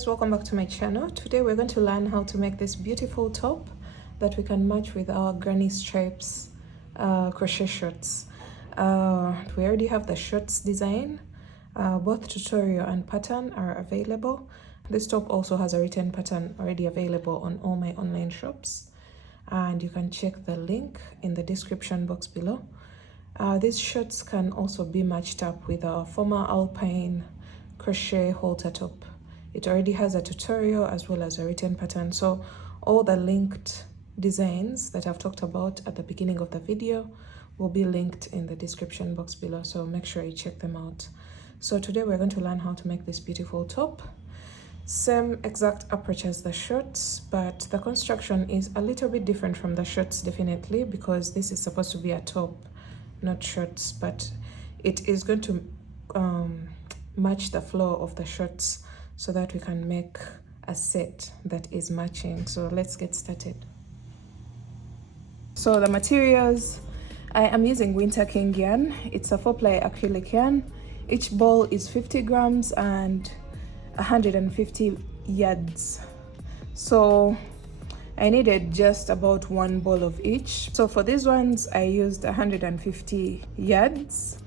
guys, welcome back to my channel. Today we're going to learn how to make this beautiful top that we can match with our granny stripes crochet shorts. We already have the shorts design. Both tutorial and pattern are available. This top also has a written pattern already available on all my online shops, and you can check the link in the description box below. These shorts can also be matched up with our former alpine crochet halter top. It already has a tutorial as well as a written pattern, so all the linked designs that I've talked about at the beginning of the video will be linked in the description box below, so make sure you check them out. So today we're going to learn how to make this beautiful top. Same exact approach as the shorts, but the construction is a little bit different from the shorts, definitely, because this is supposed to be a top, not shorts, but it is going to match the flow of the shorts so that we can make a set that is matching. So let's get started. So the materials, I am using winterking yarn. It's a 4-ply acrylic yarn. Each ball is 50 grams and 150 yards. So I needed just about one ball of each. So for these ones, I used 150 yards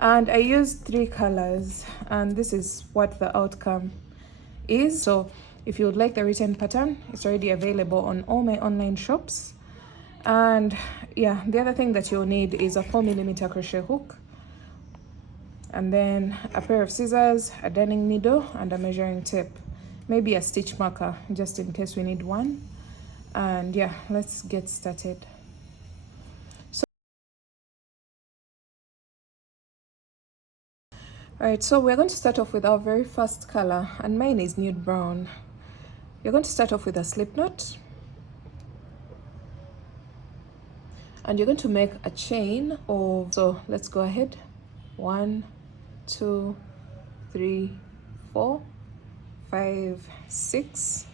and I used 3 colors, and this is what the outcome is. So if you would like the written pattern, it's already available on all my online shops. And yeah, the other thing that you'll need is a 4mm crochet hook, and then a pair of scissors, a darning needle, and a measuring tape, maybe a stitch marker just in case we need one. And yeah, let's get started. Alright, so we're going to start off with our very first color, and mine is nude brown. You're going to start off with a slip knot, and you're going to make a chain of, so let's go ahead, 1, 2, 3, 4, 5, 6.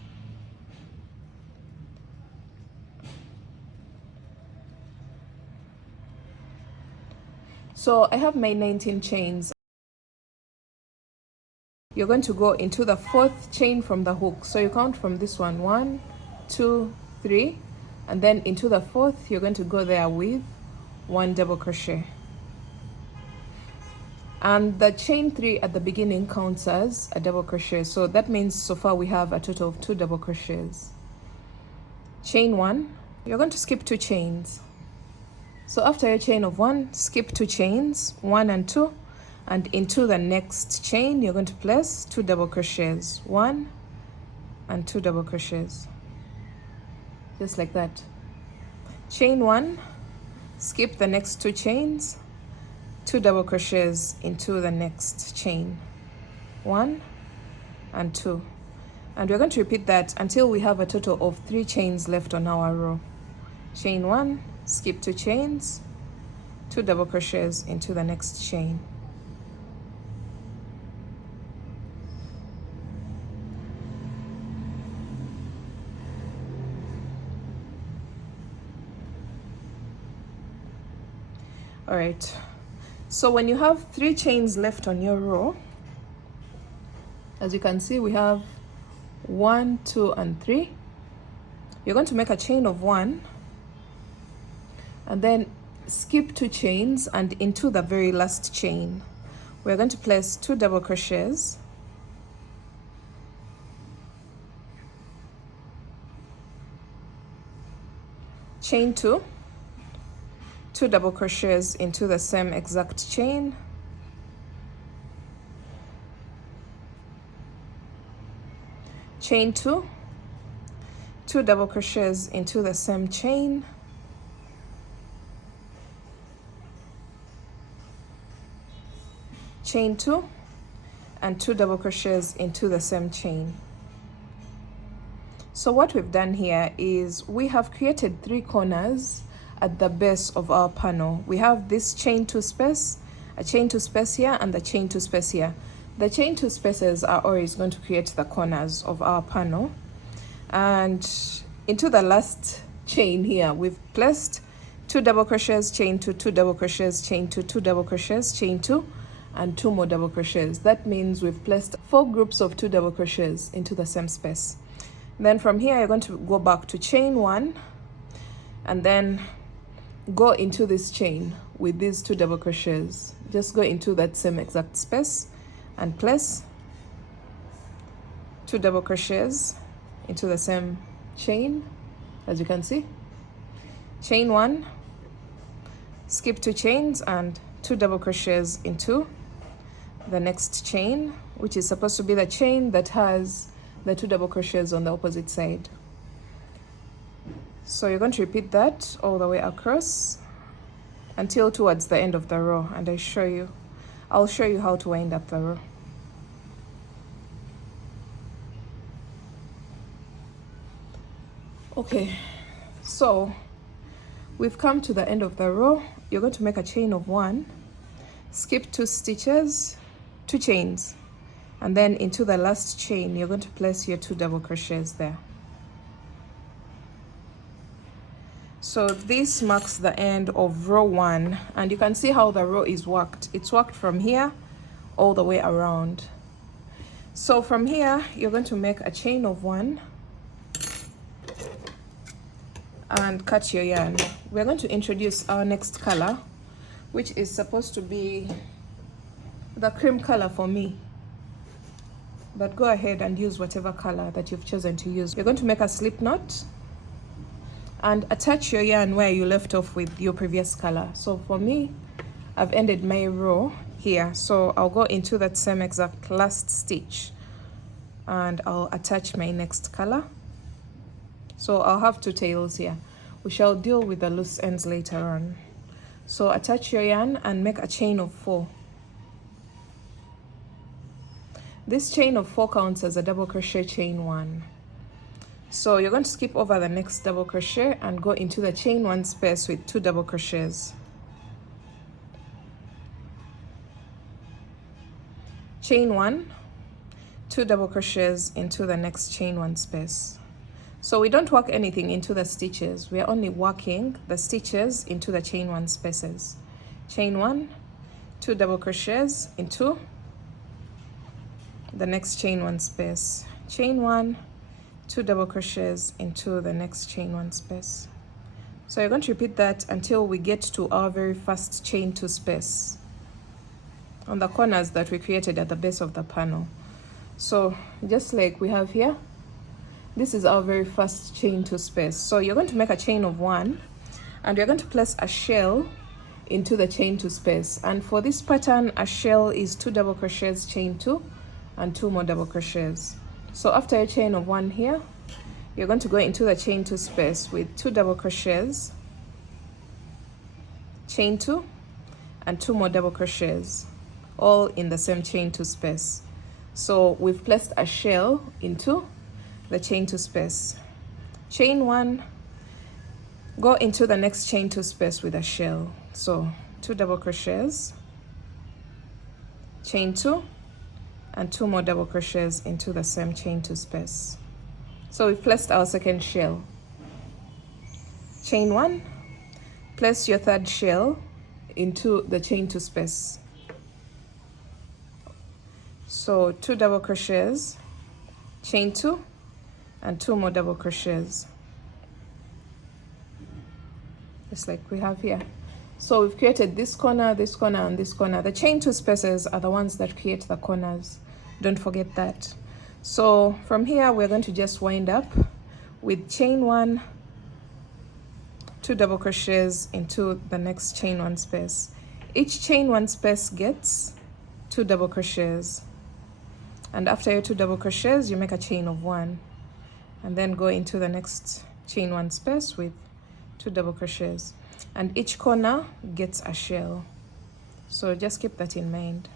So I have my 19 chains. You're going to go into the 4th chain from the hook. So you count from this one, 1, 2, 3, and then into the 4th, you're going to go there with 1 double crochet. And the chain 3 at the beginning counts as a double crochet. So that means so far we have a total of 2 double crochets. Chain 1, you're going to skip 2 chains. So after your chain of 1, skip 2 chains, 1 and 2. And into the next chain, you're going to place 2 double crochets, 1 and 2 double crochets, just like that. Chain 1, skip the next 2 chains, 2 double crochets into the next chain, 1 and 2. And we're going to repeat that until we have a total of 3 chains left on our row. Chain 1, skip 2 chains, 2 double crochets into the next chain. All right, so when you have 3 chains left on your row, as you can see, we have 1, 2, and 3. You're going to make a chain of 1 and then skip 2 chains, and into the very last chain, we're going to place 2 double crochets, chain 2, 2 double crochets into the same exact chain, chain 2, 2 double crochets into the same chain, chain 2, and 2 double crochets into the same chain. So what we've done here is we have created 3 corners at the base of our panel. We have this chain 2 space, a chain 2 space here, and the chain 2 space here. The chain 2 spaces are always going to create the corners of our panel. And into the last chain here, we've placed 2 double crochets, chain 2, 2 double crochets, chain 2, 2 double crochets, chain 2, and 2 more double crochets. That means we've placed 4 groups of 2 double crochets into the same space. Then from here you're going to go back to chain 1 and then go into this chain with these 2 double crochets. Just go into that same exact space and place 2 double crochets into the same chain, as you can see. Chain 1, skip 2 chains and 2 double crochets into the next chain, which is supposed to be the chain that has the 2 double crochets on the opposite side. So you're going to repeat that all the way across until towards the end of the row, and I'll show you how to wind up the row. Okay, so we've come to the end of the row. You're going to make a chain of 1, skip 2 stitches, 2 chains, and then into the last chain you're going to place your 2 double crochets there. So this marks the end of row 1, and you can see how the row is worked. It's worked from here all the way around. So from here you're going to make a chain of 1 and cut your yarn. We're going to introduce our next color, which is supposed to be the cream color for me, but go ahead and use whatever color that you've chosen to use. You're going to make a slip knot and attach your yarn where you left off with your previous color. So for me, I've ended my row here, so I'll go into that same exact last stitch and I'll attach my next color. So I'll have 2 tails here. We shall deal with the loose ends later on. So attach your yarn and make a chain of 4. This chain of 4 counts as a double crochet chain 1. So you're going to skip over the next double crochet and go into the chain 1 space with 2 double crochets. Chain 1, 2 double crochets into the next chain 1 space. So we don't work anything into the stitches, we are only working the stitches into the chain 1 spaces. Chain 1, 2 double crochets into the next chain 1 space. Chain 1, 2 double crochets into the next chain 1 space. So you're going to repeat that until we get to our very first chain 2 space on the corners that we created at the base of the panel. So just like we have here, this is our very first chain 2 space. So you're going to make a chain of 1 and you're going to place a shell into the chain 2 space. And for this pattern, a shell is 2 double crochets, chain 2 and 2 more double crochets. So after a chain of 1 here, you're going to go into the chain 2 space with 2 double crochets, chain 2 and 2 more double crochets, all in the same chain 2 space. So we've placed a shell into the chain 2 space. Chain 1, go into the next chain 2 space with a shell. So 2 double crochets, chain 2 and 2 more double crochets into the same chain 2 space. So we've placed our second shell. Chain 1, place your third shell into the chain 2 space. So 2 double crochets, chain 2 and 2 more double crochets, just like we have here. So we've created this corner, and this corner. The chain 2 spaces are the ones that create the corners. Don't forget that. So from here, we're going to just wind up with chain 1, 2 double crochets into the next chain 1 space. Each chain 1 space gets 2 double crochets. And after your 2 double crochets, you make a chain of 1 and then go into the next chain 1 space with 2 double crochets. And each corner gets a shell. So just keep that in mind.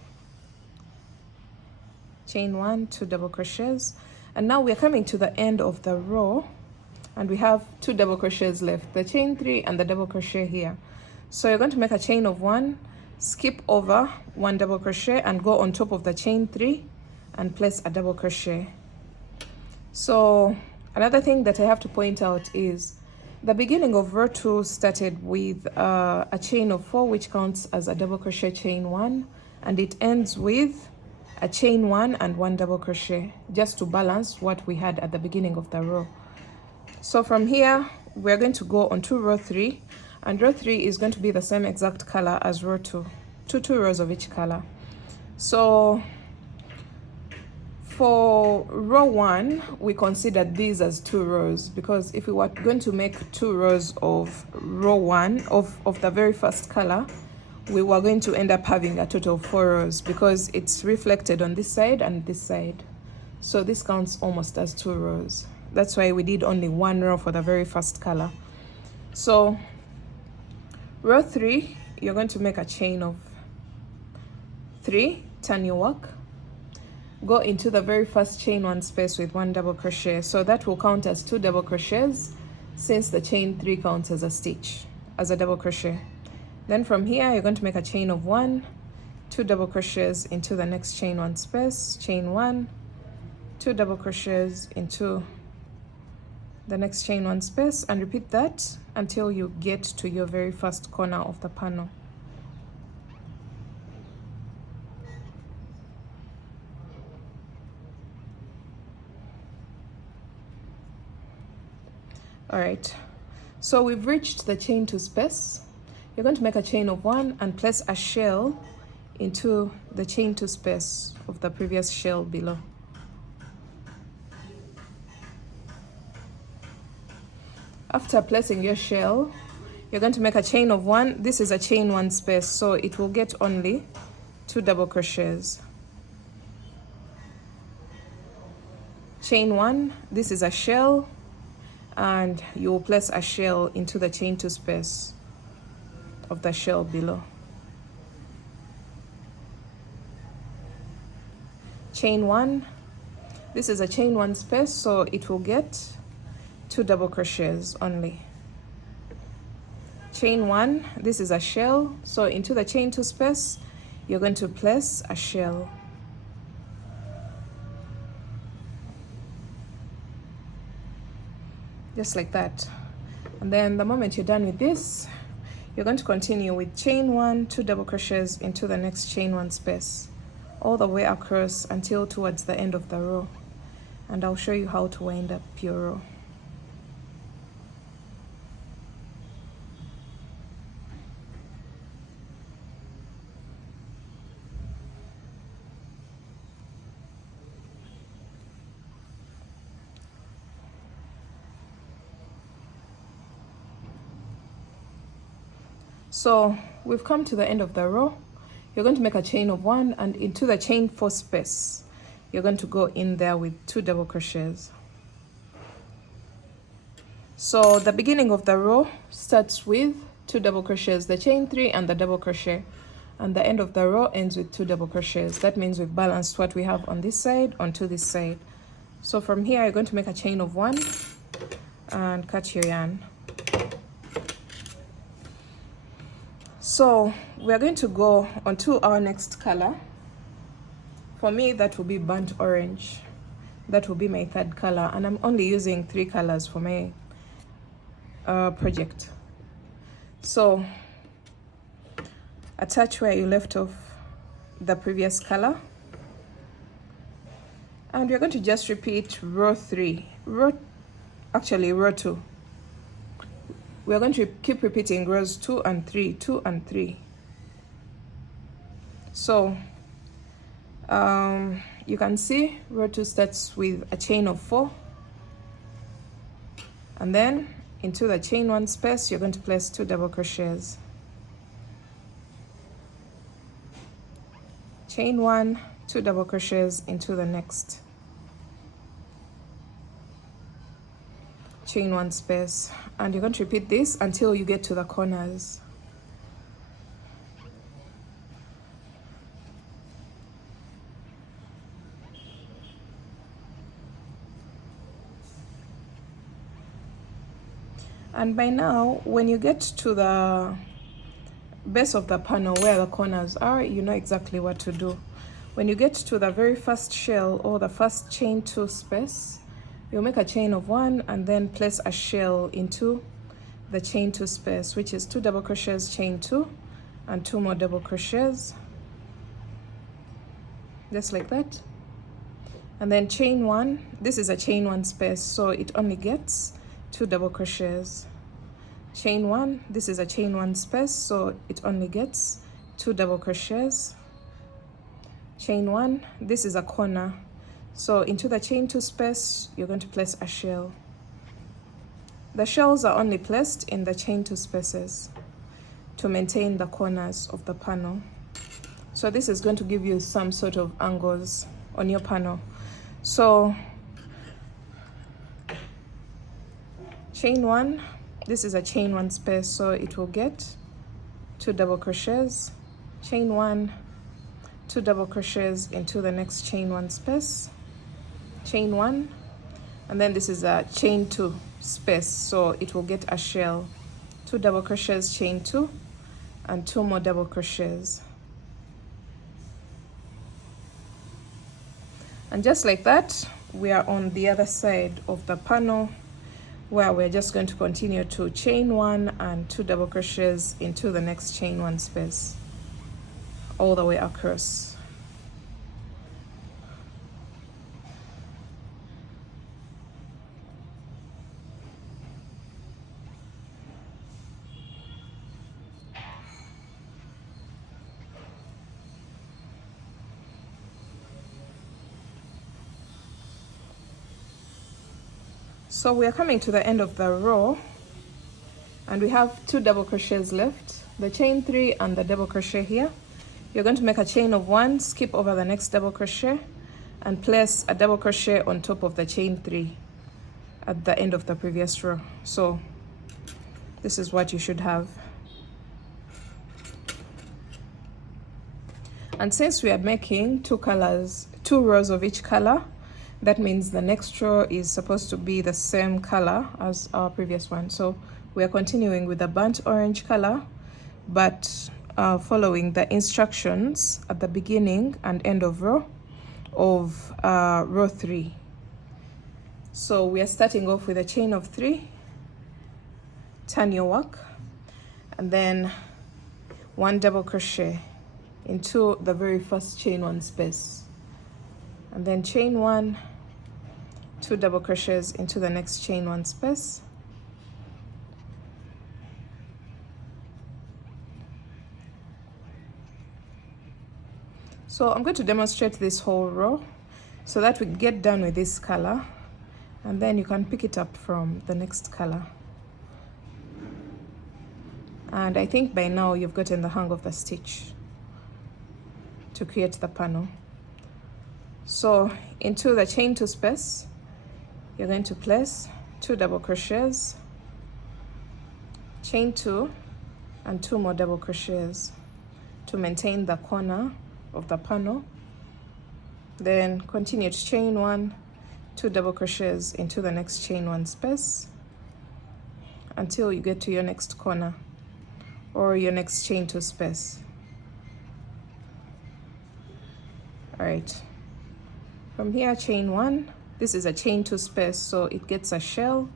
Chain 1, 2 double crochets. And now we're coming to the end of the row and we have 2 double crochets left, the chain 3 and the double crochet here. So you're going to make a chain of 1, skip over 1 double crochet and go on top of the chain 3 and place a double crochet. So another thing that I have to point out is the beginning of row 2 started with a chain of 4, which counts as a double crochet chain 1, and it ends with a chain 1 and 1 double crochet, just to balance what we had at the beginning of the row. So from here we're going to go on to row 3, and row 3 is going to be the same exact color as row 2, two rows of each color. So for row 1 we considered these as 2 rows, because if we were going to make 2 rows of row 1 of the very first color, we were going to end up having a total of 4 rows, because it's reflected on this side and this side. So this counts almost as 2 rows. That's why we did only 1 row for the very first color. So row 3, you're going to make a chain of 3, turn your work, go into the very first chain 1 space with 1 double crochet. So that will count as 2 double crochets, since the chain 3 counts as a stitch, as a double crochet. Then from here you're going to make a chain of 1, 2 double crochets into the next chain 1 space, chain 1, 2 double crochets into the next chain 1 space, and repeat that until you get to your very first corner of the panel. All right, so we've reached the chain 2 space. You're going to make a chain of 1 and place a shell into the chain 2 space of the previous shell below. After placing your shell, you're going to make a chain of 1. This is a chain 1 space, so it will get only 2 double crochets. Chain 1, this is a shell, and you will place a shell into the chain 2 space of the shell below. Chain 1, this is a chain 1 space, so it will get 2 double crochets only. Chain 1, this is a shell, so into the chain 2 space you're going to place a shell. Just like that. And then the moment you're done with this, you're going to continue with chain 1, 2 double crochets into the next chain 1 space, all the way across until towards the end of the row, and I'll show you how to wind up your row. So we've come to the end of the row. You're going to make a chain of 1, and into the chain 4 space you're going to go in there with 2 double crochets. So the beginning of the row starts with 2 double crochets, the chain 3 and the double crochet, and the end of the row ends with 2 double crochets. That means we've balanced what we have on this side onto this side. So from here you're going to make a chain of 1 and cut your yarn. So we're going to go on to our next color. For me, that will be burnt orange. That will be my 3rd color, and I'm only using 3 colors for my project. So attach where you left off the previous color, and we're going to just repeat row 3, row 2. We're going to keep repeating rows 2 and 3, 2 and 3. So you can see row 2 starts with a chain of 4, and then into the chain 1 space you're going to place 2 double crochets. Chain 1, 2 double crochets into the next chain 1 space, and you're going to repeat this until you get to the corners. And by now, when you get to the base of the panel where the corners are, you know exactly what to do. When you get to the very first shell or the first chain 2 space, you'll make a chain of 1 and then place a shell into the chain 2 space, which is 2 double crochets, chain 2, and 2 more double crochets, just like that, and then chain 1. This is a chain 1 space, so it only gets 2 double crochets. Chain 1, this is a chain 1 space, so it only gets 2 double crochets. Chain 1, this is a corner, so into the chain 2 space you're going to place a shell. The shells are only placed in the chain 2 spaces to maintain the corners of the panel. So this is going to give you some sort of angles on your panel. So chain 1, this is a chain 1 space, so it will get 2 double crochets. Chain 1, 2 double crochets into the next chain 1 space. Chain 1, and then this is a chain 2 space, so it will get a shell. 2 double crochets, chain 2, and 2 more double crochets. And just like that, we are on the other side of the panel, where we're just going to continue to chain 1 and 2 double crochets into the next chain 1 space all the way across. So we are coming to the end of the row, and we have 2 double crochets left, the chain 3 and the double crochet here. You're going to make a chain of 1, skip over the next double crochet, and place a double crochet on top of the chain 3 at the end of the previous row. So this is what you should have. And since we are making 2 colors, 2 rows of each color, that means the next row is supposed to be the same color as our previous one. So we are continuing with the burnt orange color, but following the instructions at the beginning and end of row 3. So we are starting off with a chain of 3, turn your work, and then 1 double crochet into the very first chain 1 space, and then chain 1, 2 double crochets into the next chain 1 space, so I'm going to demonstrate this whole row so that we get done with this color, and then you can pick it up from the next color. And I think by now you've gotten the hang of the stitch to create the panel. So into the chain 2 space, you're going to place 2 double crochets, chain 2, and 2 more double crochets to maintain the corner of the panel. Then continue to chain 1, 2 double crochets into the next chain 1 space until you get to your next corner or your next chain 2 space. All right, from here, chain 1, this is a chain 2 space, so it gets a shell,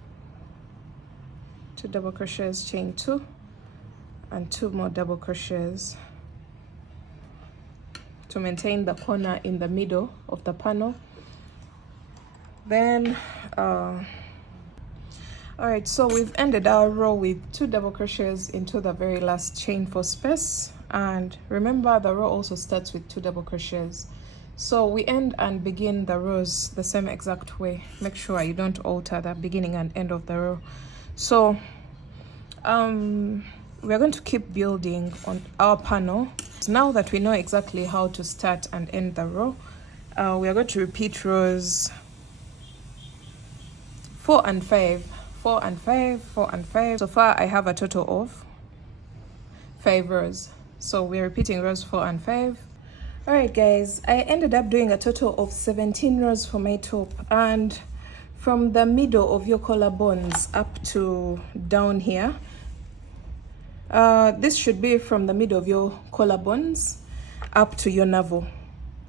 2 double crochets, chain 2, and 2 more double crochets to maintain the corner in the middle of the panel. Then all right, so we've ended our row with 2 double crochets into the very last chain 4 space, and remember the row also starts with 2 double crochets. So we end and begin the rows the same exact way. Make sure you don't alter the beginning and end of the row. So we're going to keep building on our panel. Now that we know exactly how to start and end the row, we are going to repeat rows 4 and 5, 4 and 5, 4 and 5. So far I have a total of 5 rows. So we're repeating rows 4 and 5. All right guys, I ended up doing a total of 17 rows for my top, and from the middle of your collarbones up to down here, this should be from the middle of your collarbones up to your navel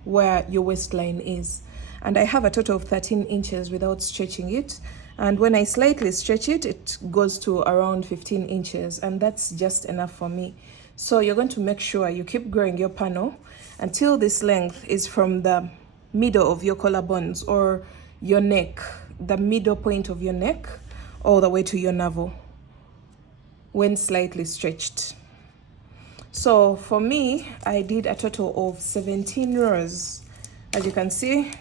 where your waistline is. And I have a total of 13 inches without stretching it, and when I slightly stretch it, it goes to around 15 inches, and that's just enough for me. So you're going to make sure you keep growing your panel until this length is from the middle of your collarbones or your neck, the middle point of your neck, all the way to your navel when slightly stretched. So for me, I did a total of 17 rows. As you can see,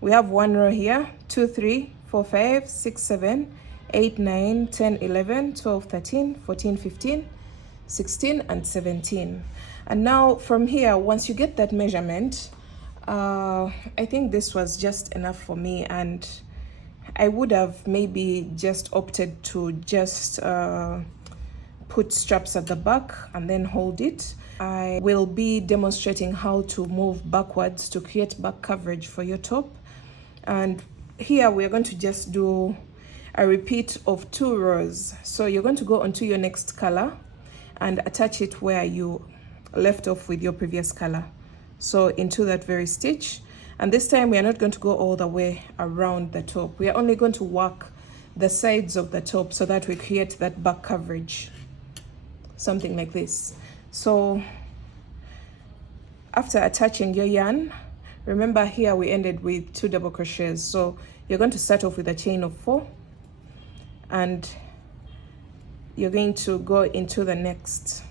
we have 1 row here, 2, 3, 4, 5, 6, 7, 8, 9, 10, 11, 12, 13, 14, 15, 16, and 17. And now from here, once you get that measurement, I think this was just enough for me, and I would have maybe just opted to just put straps at the back and then hold it. I will be demonstrating how to move backwards to create back coverage for your top. And here we're going to just do a repeat of 2 rows. So you're going to go onto your next color and attach it where you left off with your previous color. So into that very stitch. And this time we are not going to go all the way around the top. We are only going to work the sides of the top so that we create that back coverage. Something like this. So after attaching your yarn, remember here we ended with 2 double crochets. So you're going to start off with a chain of 4 and you're going to go into the next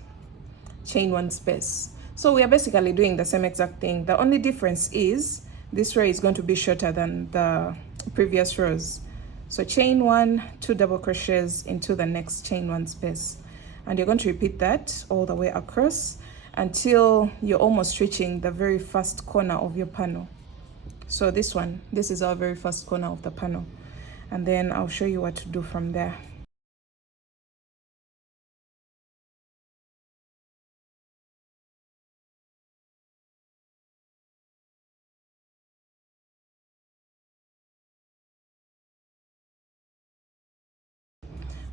chain 1 space. So we are basically doing the same exact thing. The only difference is this row is going to be shorter than the previous rows. So chain 1, 2 double crochets into the next chain 1 space. And you're going to repeat that all the way across until you're almost reaching the very first corner of your panel. So this is our very first corner of the panel. And then I'll show you what to do from there.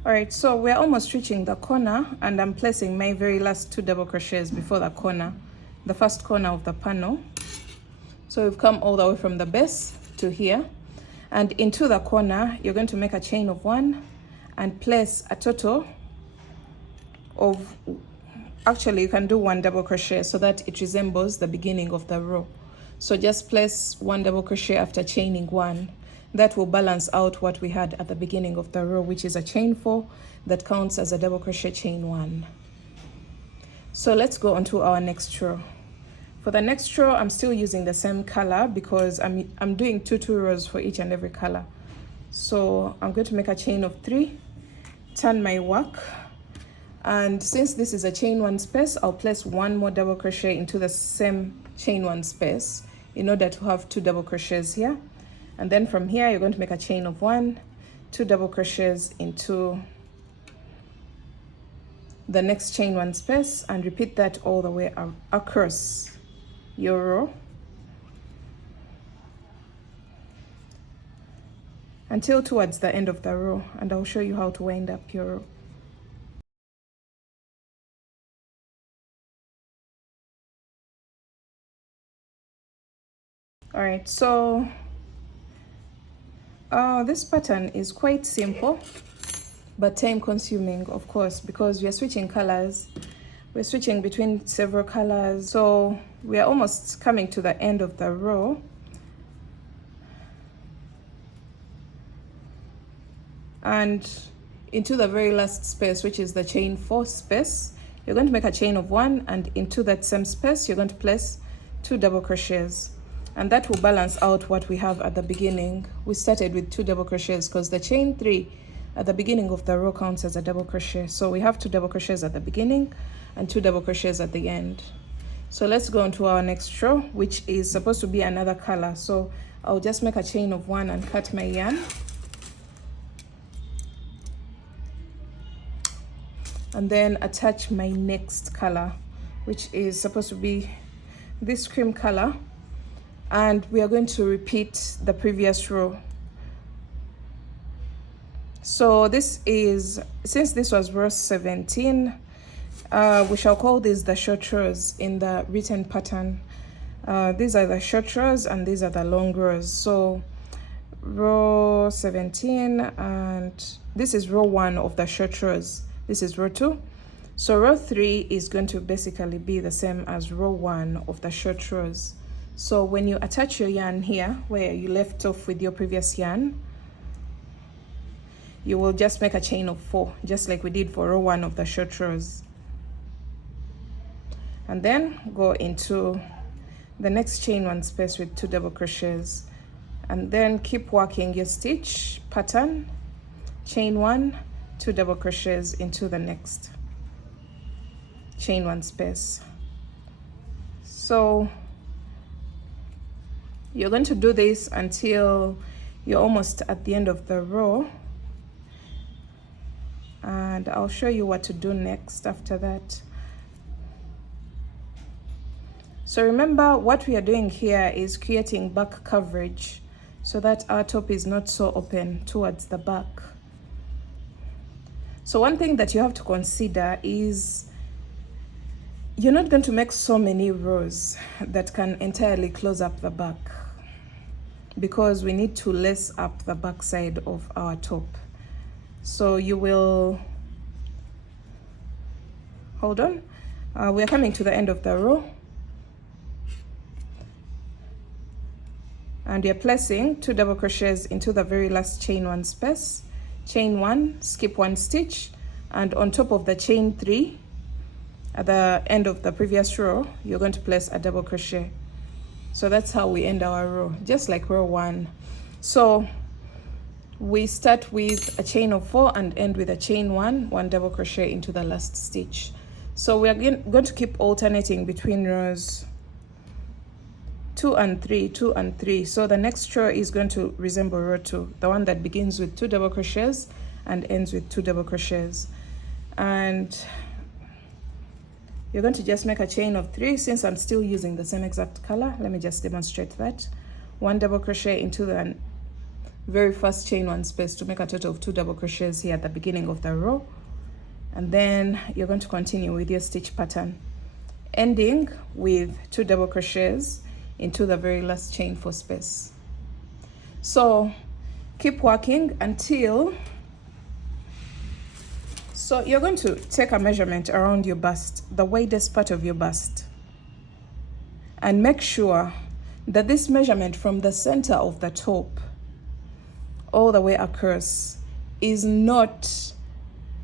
All right, so we're almost reaching the corner, and I'm placing my very last 2 double crochets before the corner, the first corner of the panel. So we've come all the way from the base to here, and into the corner you're going to make a chain of 1 and place a total of, actually you can do 1 double crochet so that it resembles the beginning of the row. So just place 1 double crochet after chaining 1. That will balance out what we had at the beginning of the row, which is a chain 4 that counts as a double crochet chain 1. So let's go on to our next row. For the next row, I'm still using the same color because I'm doing 2 rows for each and every color. So I'm going to make a chain of 3, turn my work, and since this is a chain 1 space, I'll place 1 more double crochet into the same chain 1 space in order to have 2 double crochets here. And then from here you're going to make a chain of 1, 2 double crochets into the next chain 1 space, and repeat that all the way across your row until towards the end of the row, and I'll show you how to wind up your row. All right, so this pattern is quite simple but time consuming, of course, because we are switching colors. We're switching between several colors, so we are almost coming to the end of the row. And into the very last space, which is the chain 4 space, you're going to make a chain of 1, and into that same space you're going to place 2 double crochets. And that will balance out what we have at the beginning. We started with 2 double crochets because the chain 3 at the beginning of the row counts as a double crochet. So we have 2 double crochets at the beginning and 2 double crochets at the end. So let's go on to our next row, which is supposed to be another color. So I'll just make a chain of 1 and cut my yarn. And then attach my next color, which is supposed to be this cream color. And we are going to repeat the previous row. So this is, since this was row 17, we shall call this the short rows in the written pattern. These are the short rows and these are the long rows. So row 17, and this is row 1 of the short rows. This is row 2. So row 3 is going to basically be the same as row 1 of the short rows. So when you attach your yarn here where you left off with your previous yarn, you will just make a chain of 4, just like we did for row 1 of the short rows, and then go into the next chain 1 space with 2 double crochets, and then keep working your stitch pattern, chain 1, 2 double crochets into the next chain 1 space. So you're going to do this until you're almost at the end of the row, and I'll show you what to do next after that. So remember, what we are doing here is creating back coverage so that our top is not so open towards the back. So one thing that you have to consider is you're not going to make so many rows that can entirely close up the back, because we need to lace up the back side of our top. So you will, hold on, we are coming to the end of the row, and you're placing 2 double crochets into the very last chain 1 space, chain 1, skip 1 stitch, and on top of the chain 3 at the end of the previous row, you're going to place a double crochet. So that's how we end our row, just like row 1. So we start with a chain of 4 and end with a chain 1, 1 double crochet into the last stitch. So we are going to keep alternating between rows 2 and 3, 2 and 3. So the next row is going to resemble row 2, the one that begins with 2 double crochets and ends with 2 double crochets. And you're going to just make a chain of 3. Since I'm still using the same exact color, let me just demonstrate that. 1 double crochet into the very first chain 1 space to make a total of 2 double crochets here at the beginning of the row. And then you're going to continue with your stitch pattern, ending with 2 double crochets into the very last chain 4 space. So keep working until, so you're going to take a measurement around your bust, the widest part of your bust, and make sure that this measurement from the center of the top all the way across is not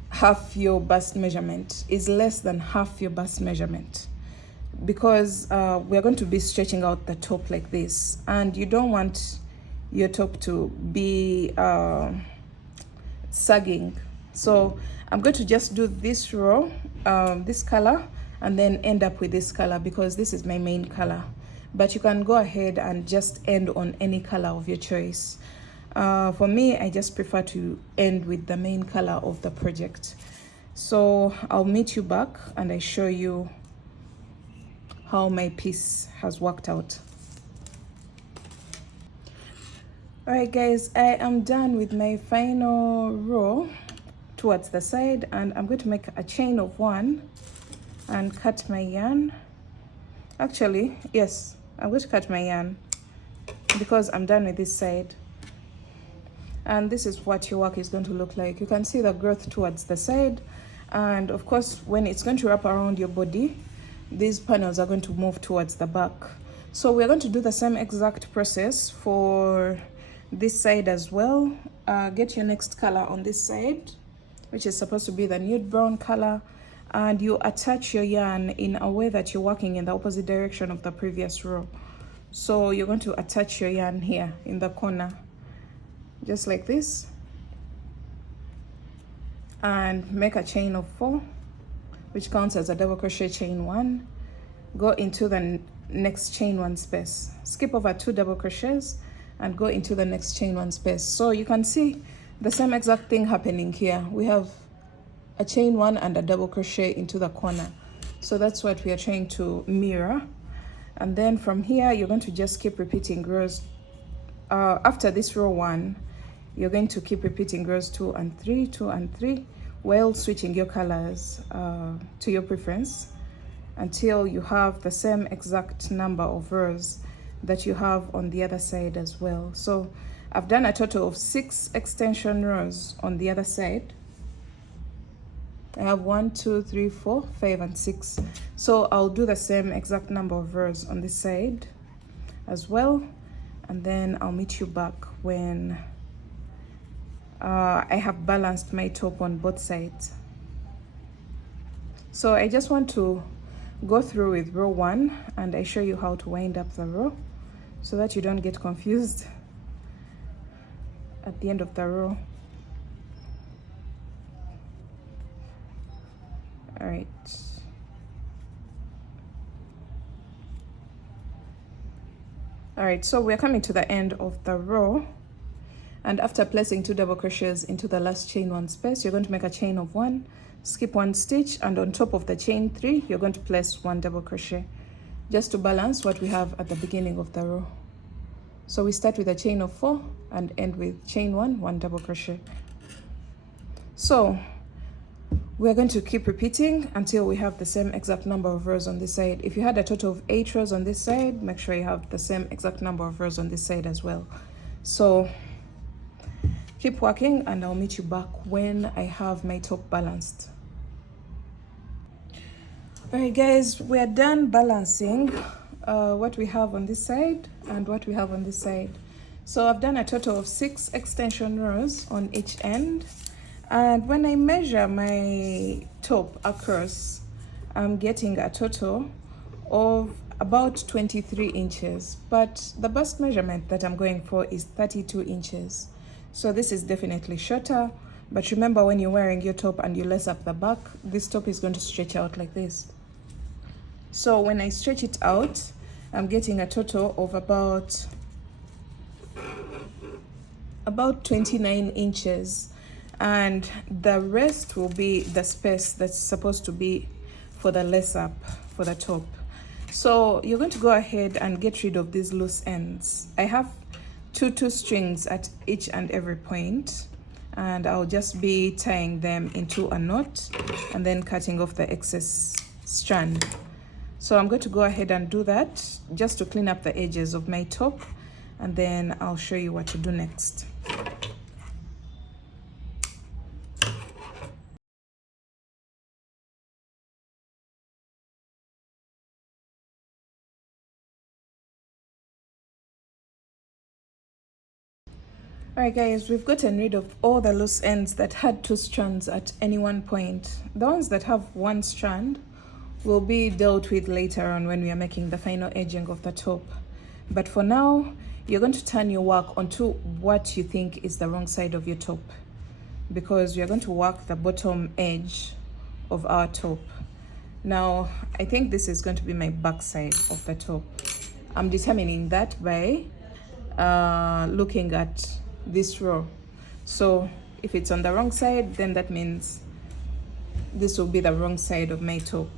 half your bust measurement, is less than half your bust measurement, because we're going to be stretching out the top like this, and you don't want your top to be sagging. So I'm going to just do this row, this color, and then end up with this color because this is my main color. But you can go ahead and just end on any color of your choice. For me, I just prefer to end with the main color of the project. So I'll meet you back and I show you how my piece has worked out. All right guys, I am done with my final row towards the side, and I'm going to make a chain of 1 and cut my yarn. Actually, yes, I'm going to cut my yarn because I'm done with this side. And this is what your work is going to look like. You can see the growth towards the side, and of course when it's going to wrap around your body, these panels are going to move towards the back. So we're going to do the same exact process for this side as well. Get your next color on this side, which is supposed to be the nude brown color, and you attach your yarn in a way that you're working in the opposite direction of the previous row. So you're going to attach your yarn here in the corner, just like this, and make a chain of 4, which counts as a double crochet chain 1. Go into the next chain 1 space, skip over 2 double crochets and go into the next chain 1 space. So you can see the same exact thing happening here. We have a chain 1 and a double crochet into the corner. So that's what we are trying to mirror. And then from here, you're going to just keep repeating rows. After this row 1, you're going to keep repeating rows 2 and 3, 2 and 3, while switching your colors to your preference until you have the same exact number of rows that you have on the other side as well. So I've done a total of 6 extension rows on the other side. I have 1, 2, 3, 4, 5, and 6. So I'll do the same exact number of rows on this side as well, and then I'll meet you back when I have balanced my top on both sides. So I just want to go through with row 1 and I show you how to wind up the row so that you don't get confused at the end of the row. All right. All right, so we're coming to the end of the row, and after placing 2 double crochets into the last chain 1 space, you're going to make a chain of 1, skip 1 stitch, and on top of the chain 3 you're going to place 1 double crochet just to balance what we have at the beginning of the row. So we start with a chain of 4 and end with chain 1, 1 double crochet. So we're going to keep repeating until we have the same exact number of rows on this side. If you had a total of 8 rows on this side, make sure you have the same exact number of rows on this side as well. So keep working and I'll meet you back when I have my top balanced. All right guys, we're done balancing what we have on this side and what we have on this side. So I've done a total of 6 extension rows on each end. And when I measure my top across, I'm getting a total of about 23 inches, but the bust measurement that I'm going for is 32 inches. So this is definitely shorter, but remember when you're wearing your top and you lace up the back, this top is going to stretch out like this. So when I stretch it out, I'm getting a total of about 29 inches. And the rest will be the space that's supposed to be for the lace up for the top. So you're going to go ahead and get rid of these loose ends. I have two strings at each and every point, and I'll just be tying them into a knot and then cutting off the excess strand. So I'm going to go ahead and do that just to clean up the edges of my top, and then I'll show you what to do next. Alright guys, we've gotten rid of all the loose ends that had 2 strands at any one point. The ones that have 1 strand will be dealt with later on when we are making the final edging of the top. But for now, you're going to turn your work onto what you think is the wrong side of your top, because we are going to work the bottom edge of our top. Now, I think this is going to be my back side of the top. I'm determining that by looking at this row. So if it's on the wrong side, then that means this will be the wrong side of my top.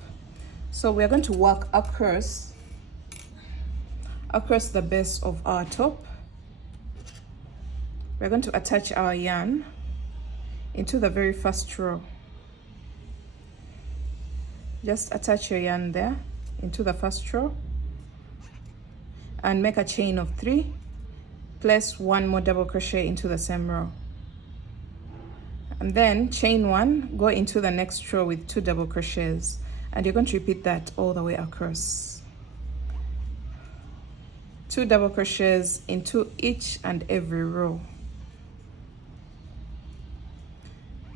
So we're going to work across the base of our top. We're going to attach our yarn into the very first row. Just attach your yarn there into the first row and make a chain of 3. Place 1 more double crochet into the same row, and then chain 1, go into the next row with 2 double crochets, and you're going to repeat that all the way across. 2 double crochets into each and every row.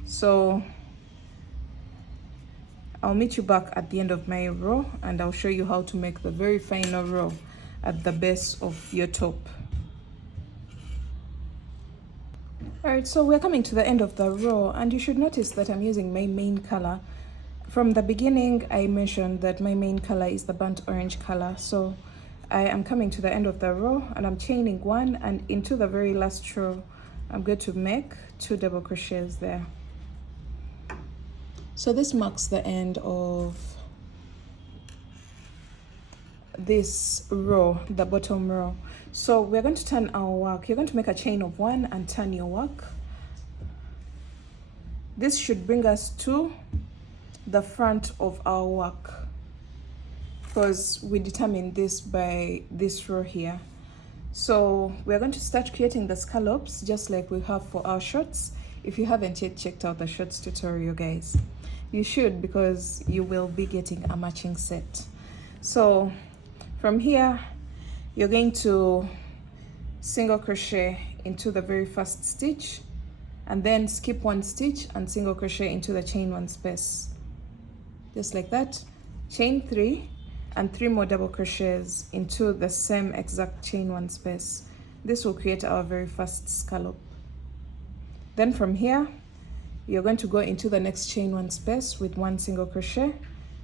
So I'll meet you back at the end of my row and I'll show you how to make the very final row at the base of your top. Alright, so we're coming to the end of the row, and you should notice that I'm using my main color. From the beginning, I mentioned that my main color is the burnt orange color. So I am coming to the end of the row and I'm chaining 1, and into the very last row, I'm going to make 2 double crochets there. So this marks the end of this row, the bottom row. So we're going to turn our work. You're going to make a chain of 1 and turn your work. This should bring us to the front of our work, because we determined this by this row here. So we're going to start creating the scallops just like we have for our shorts, if you haven't yet checked out the shorts tutorial, guys. You should, because you will be getting a matching set. So from here, you're going to single crochet into the very first stitch, and then skip one stitch and single crochet into the chain one space, just like that. Chain 3 and 3 more double crochets into the same exact chain one space. This will create our very first scallop. Then from here, you're going to go into the next chain one space with 1 single crochet,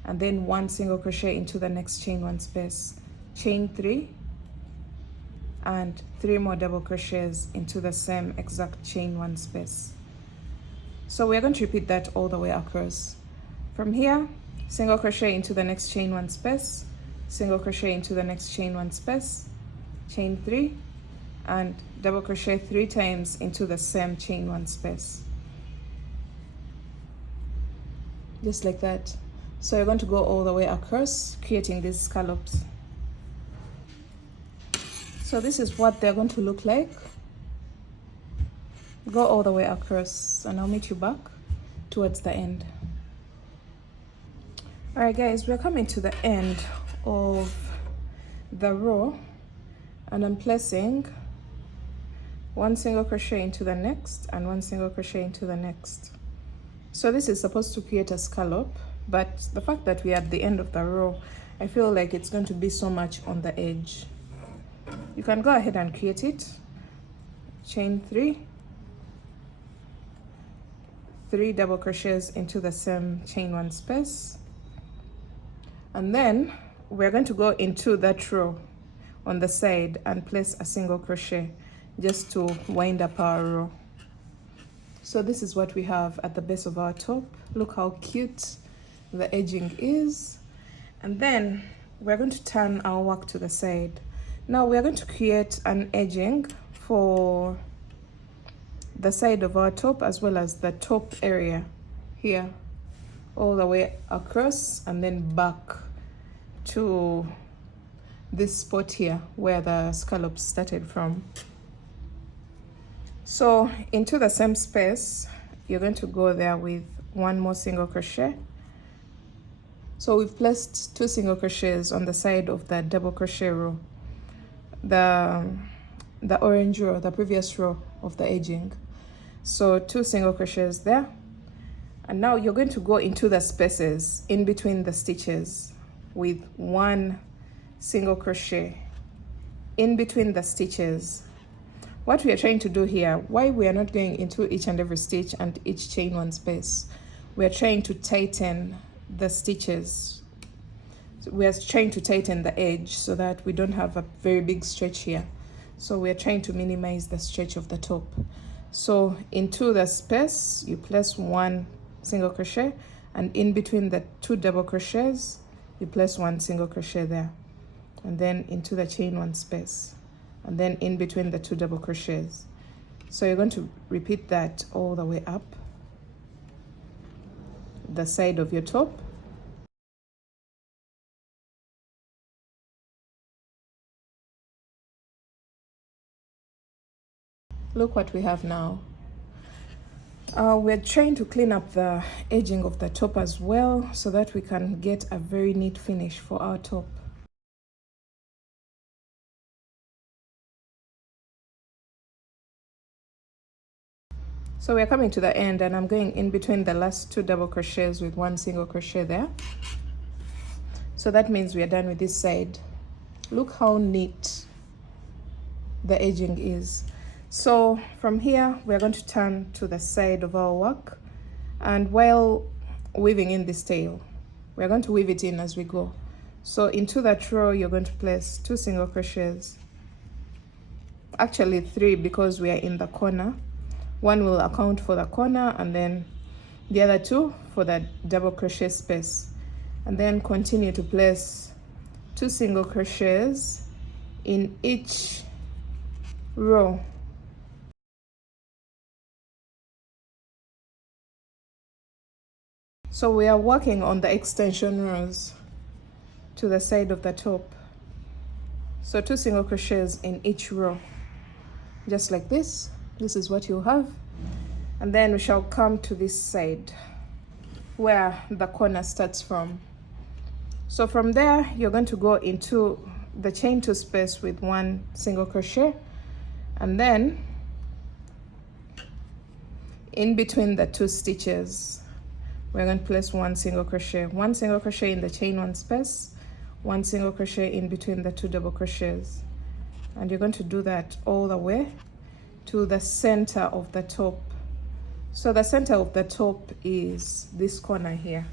and then 1 single crochet into the next chain one space. Chain 3 and 3 more double crochets into the same exact chain one space. So we're going to repeat that all the way across. From here, single crochet into the next chain one space, single crochet into the next chain one space, chain 3, and double crochet 3 times into the same chain one space, just like that. So you're going to go all the way across, creating these scallops. So this is what they're going to look like. Go all the way across, and I'll meet you back towards the end. All right guys, we're coming to the end of the row, and I'm placing 1 single crochet into the next and 1 single crochet into the next. So this is supposed to create a scallop, but the fact that we're at the end of the row, I feel like it's going to be so much on the edge. You can go ahead and create it. Chain 3, 3 double crochets into the same chain one space, and then we're going to go into that row on the side and place a single crochet just to wind up our row. So this is what we have at the base of our top. Look how cute the edging is. And then we're going to turn our work to the side. Now we're going to create an edging for the side of our top as well as the top area here, all the way across and then back to this spot here where the scallops started from. So into the same space, you're going to go there with 1 more single crochet. So we've placed 2 single crochets on the side of the double crochet row, the orange row, the previous row of the edging. So 2 single crochets there, and now you're going to go into the spaces in between the stitches with 1 single crochet in between the stitches. What we are trying to do here, why we are not going into each and every stitch and each chain one space, we are trying to tighten the stitches. We are trying to tighten the edge so that we don't have a very big stretch here. So we are trying to minimize the stretch of the top. So into the space, you place 1 single crochet, and in between the 2 double crochets, you place 1 single crochet there, and then into the chain one space, and then in between the 2 double crochets. So you're going to repeat that all the way up the side of your top. Look what we have now. We're trying to clean up the edging of the top as well so that we can get a very neat finish for our top. So we're coming to the end, and I'm going in between the last 2 double crochets with 1 single crochet there. So that means we are done with this side. Look how neat the edging is. So from here, we're going to turn to the side of our work, and while weaving in this tail, we're going to weave it in as we go. So into that row, you're going to place 2 single crochets, actually 3 because we are in the corner. 1 will account for the corner, and then the other 2 for the double crochet space, and then continue to place 2 single crochets in each row. So we are working on the extension rows to the side of the top. So 2 single crochets in each row, just like this. This is what you have. And then we shall come to this side. where the corner starts from. So from there, you're going to go into the chain two space with one single crochet, and then in between the two stitches, we're going to place one single crochet in the chain one space, one single crochet in between the two double crochets, and you're going to do that all the way to the center of the top. So the center of the top is this corner here,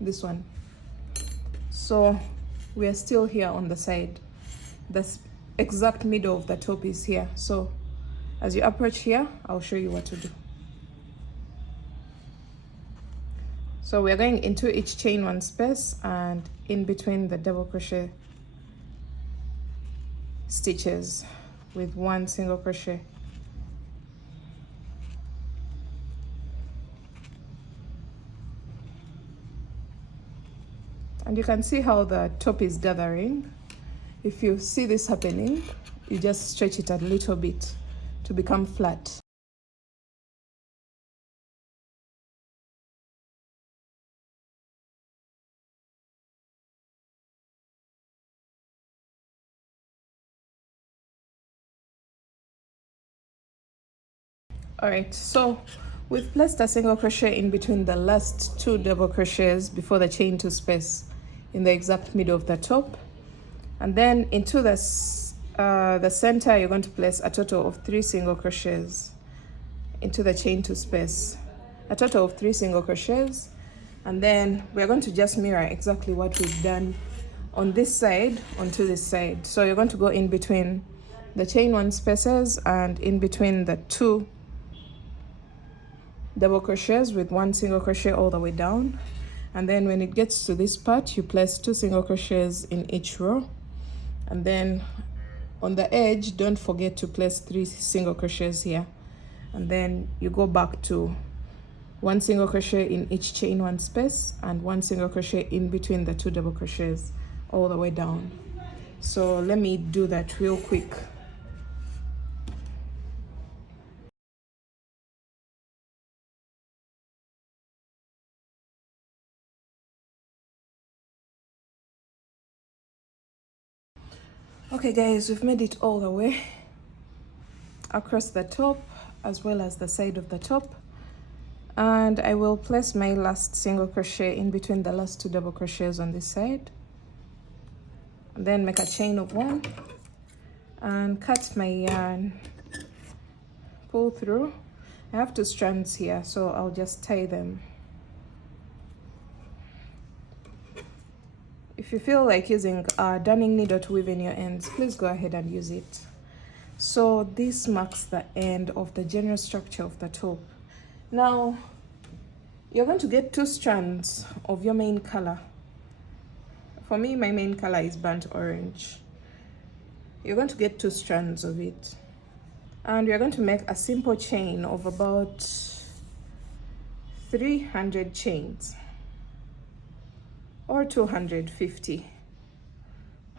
this one. So we are still here on the side. The exact middle of the top is here. So as you approach here, I'll show you what to do. So we're going into each chain one space and in between the double crochet stitches with one single crochet. And you can see how the top is gathering. If you see this happening, you just stretch it a little bit to become flat. All right, so we've placed a single crochet in between the last two double crochets before the chain two space in the exact middle of the top, and then into the center you're going to place a total of 3 single crochets into the chain two space, a total of 3 single crochets, and then we're going to just mirror exactly what we've done on this side onto this side. So you're going to go in between the chain one spaces and in between the two double crochets with one single crochet all the way down, and then when it gets to this part you place 2 single crochets in each row, and then on the edge don't forget to place 3 single crochets here, and then you go back to 1 single crochet in each chain one space and 1 single crochet in between the 2 double crochets all the way down. So let me do that real quick. Okay guys, we've made it all the way across the top as well as the side of the top, and I will place my last single crochet in between the last 2 double crochets on this side, and then make a chain of 1 and cut my yarn, pull through. I have 2 strands here, so I'll just tie them. If you feel like using a darning needle to weave in your ends, please go ahead and use it. So this marks the end of the general structure of the top. Now you're going to get 2 strands of your main color. For me, my main color is burnt orange. You're going to get 2 strands of it, and you're going to make a simple chain of about 300 chains or 250.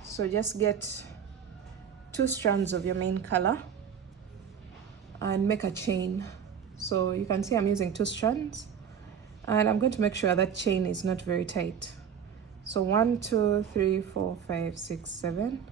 So just get 2 strands of your main color and make a chain. So you can see I'm using 2 strands, and I'm going to make sure that chain is not very tight. So 1 2 3 4 5 6 7.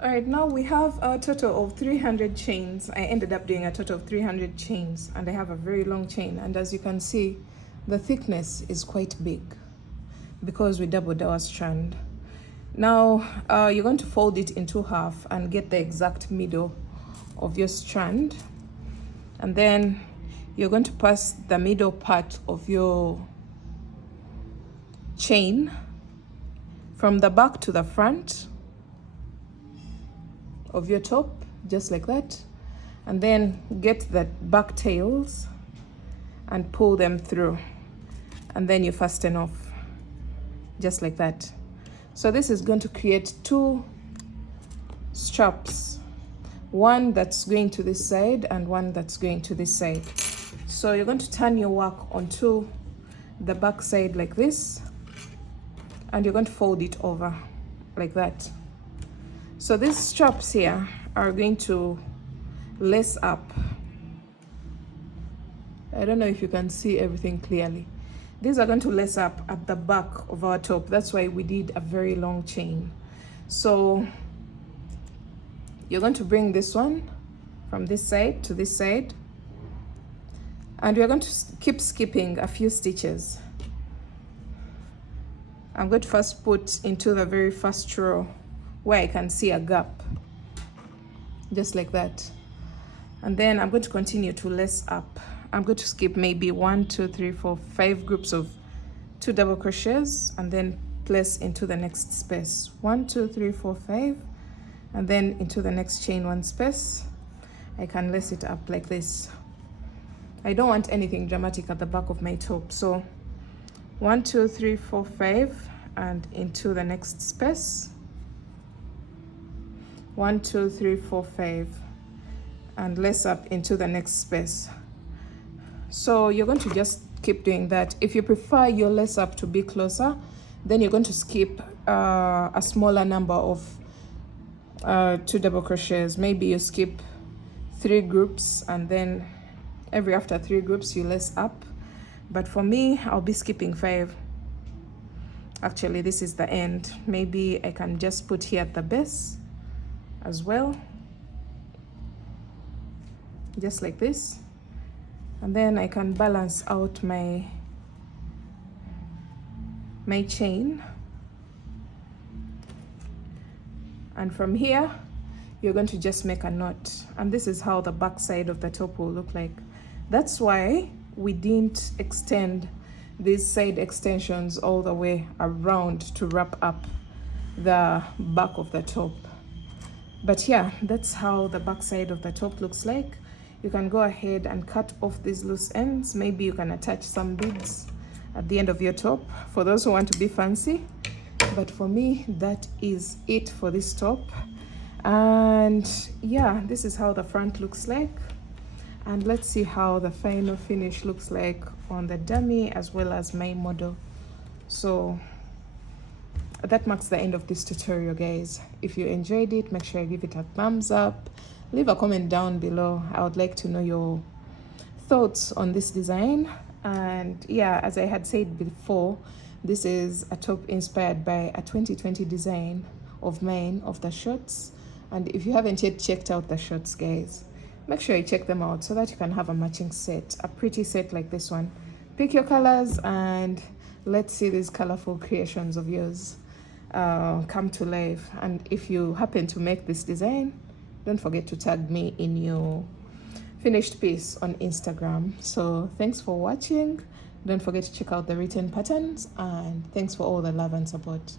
All right, now we have a total of 300 chains. I ended up doing a total of 300 chains, and I have a very long chain, and as you can see, the thickness is quite big because we doubled our strand. Now you're going to fold it into half and get the exact middle of your strand, and then you're going to pass the middle part of your chain from the back to the front of your top, just like that, and then get the back tails and pull them through, and then you fasten off just like that. So this is going to create 2 straps, one that's going to this side and one that's going to this side. So you're going to turn your work onto the back side like this, and you're going to fold it over like that. So these straps here are going to lace up. I don't know if you can see everything clearly. These are going to lace up at the back of our top. That's why we did a very long chain. So you're going to bring this one from this side to this side, and we're going to keep skipping a few stitches. I'm going to first put into the very first row where I can see a gap, just like that. And then I'm going to continue to lace up. I'm going to skip maybe 1, 2, 3, 4, 5 groups of 2 double crochets, and then place into the next space. 1, 2, 3, 4, 5, and then into the next chain 1 space. I can lace it up like this. I don't want anything dramatic at the back of my top, so 1, 2, 3, 4, 5, and into the next space. 1, 2, 3, 4, 5, and lace up into the next space. So you're going to just keep doing that. If you prefer your lace up to be closer, then you're going to skip a smaller number of 2 double crochets. Maybe you skip 3 groups, and then after 3 groups you lace up. But for me, I'll be skipping 5. Actually, this is the end. Maybe I can just put here at the base as well, just like this. And then I can balance out my chain. And from here, you're going to just make a knot. And this is how the back side of the top will look like. That's why we didn't extend these side extensions all the way around to wrap up the back of the top. But yeah, that's how the back side of the top looks like. You can go ahead and cut off these loose ends. Maybe you can attach some beads at the end of your top for those who want to be fancy. But for me, that is it for this top. And yeah, this is how the front looks like. And let's see how the final finish looks like on the dummy as well as my model. So that marks the end of this tutorial, guys. If you enjoyed it, make sure you give it a thumbs up. Leave a comment down below. I would like to know your thoughts on this design. And yeah, as I had said before, this is a top inspired by a 2020 design of mine of the shorts. And if you haven't yet checked out the shorts, guys, make sure you check them out so that you can have a matching set, a pretty set like this one. Pick your colors and let's see these colorful creations of yours come to life. And if you happen to make this design, don't forget to tag me in your finished piece on Instagram. So thanks for watching. Don't forget to check out the written patterns, and thanks for all the love and support.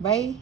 Bye.